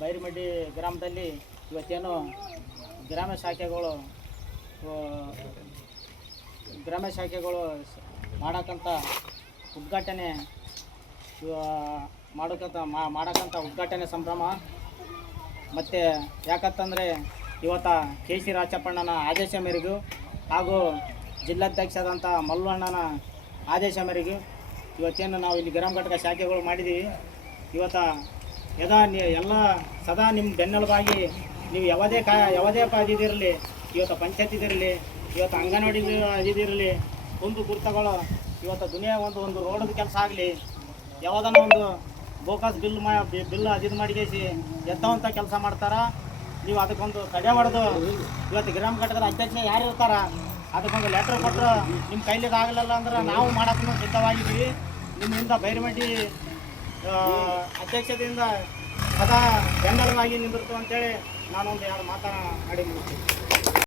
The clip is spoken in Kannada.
ಬೈರಮಡ್ಡಿ ಗ್ರಾಮದಲ್ಲಿ ಇವತ್ತೇನು ಗ್ರಾಮ ಶಾಖೆಗಳು ಮಾಡಕ್ಕಂಥ ಉದ್ಘಾಟನೆ ಮಾಡಕ್ಕಂಥ ಉದ್ಘಾಟನೆ ಸಂಭ್ರಮ. ಮತ್ತು ಯಾಕಂತಂದರೆ ಇವತ್ತು ಕೆ ಸಿ ರಾಚಪ್ಪಣ್ಣನ ಆದೇಶ ಮೇರೆಗೂ ಹಾಗೂ ಜಿಲ್ಲಾಧ್ಯಕ್ಷರಾದಂಥ ಮಲ್ಲಣ್ಣನ ಆದೇಶ ಮೇರೆಗೂ ಇವತ್ತೇನು ನಾವು ಇಲ್ಲಿ ಗ್ರಾಮ ಘಟಕ ಶಾಖೆಗಳು ಮಾಡಿದ್ದೀವಿ. ಇವತ್ತು ಎಲ್ಲ ಸದಾ ನಿಮ್ಮ ಬೆನ್ನೆಲುಬಾಗಿ ನೀವು ಯಾವುದೇ ಇದಿರಲಿ, ಇವತ್ತು ಪಂಚಾಯತ್ ಇದಿರಲಿ, ಇವತ್ತು ಅಂಗನವಾಡಿ ಇದಿರಲಿ, ಕುಂದು ಗುರ್ತಗಳು, ಇವತ್ತು ದುನಿಯಾ ಒಂದು ರೋಡದ ಕೆಲಸ ಆಗಲಿ, ಯಾವುದನ್ನ ಒಂದು ಬೋಕಾಸ್ ಬಿಲ್ ಅದಿದು ಮಾಡಿಗೇಸಿ ಎತ್ತವಂಥ ಕೆಲಸ ಮಾಡ್ತಾರ. ನೀವು ಅದಕ್ಕೊಂದು ತಡೆ ಹೊಡೆದು ಇವತ್ತು ಗ್ರಾಮ ಘಟಕದ ಅಧ್ಯಕ್ಷ ಯಾರು ಇರ್ತಾರ ಅದಕ್ಕೊಂದು ಲೆಟ್ರ್ ಕೊಟ್ಟರು ನಿಮ್ಮ ಕೈಲಿಗೆ ಆಗಲಿಲ್ಲ ಅಂದ್ರೆ ನಾವು ಮಾಡೋಕ್ಕೂ ಸಿದ್ಧವಾಗಿದ್ದೀವಿ. ನಿಮ್ಮಿಂದ ಬೈರಮಡ್ಡಿ ಅಧ್ಯಕ್ಷತೆಯಿಂದ ಸದಾ ಬೆಂಬಲವಾಗಿ ನಿಂದಿರ್ತು ಅಂತೇಳಿ ನಾನೊಂದು 2 ಮಾತನಾಡಿ ಮುಗಿಸ್ತೀನಿ.